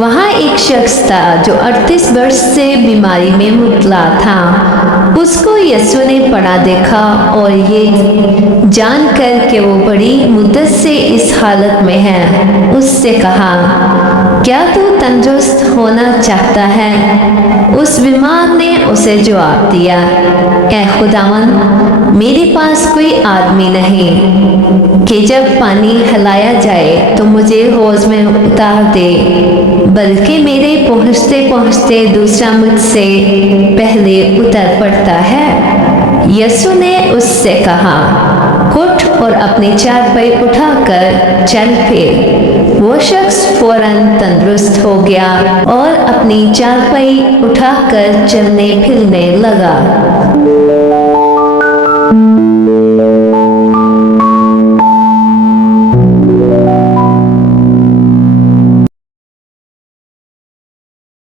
वहाँ एक शख्स था जो 38 वर्ष से बीमारी में मुबतला था। उसको यीशु ने पड़ा देखा और ये जानकर कि वो बड़ी मुद्दत से इस हालत में है, उससे कहा, क्या तू तंदुरुस्त होना चाहता है? उस बीमार ने उसे जवाब दिया, ऐ खुदावंद, मेरे पास कोई आदमी नहीं कि जब पानी हिलाया जाए तो मुझे हौज में उतार दे, बल्कि मेरे पहुँचते पहुँचते दूसरा मुझसे पहले उतर पड़ता है। यीशु ने उससे कहा, उठ और अपनी चारपाई उठाकर चल फिर। वो शख्स फौरन तंदुरुस्त हो गया और अपनी चारपाई उठाकर चलने फिरने लगा।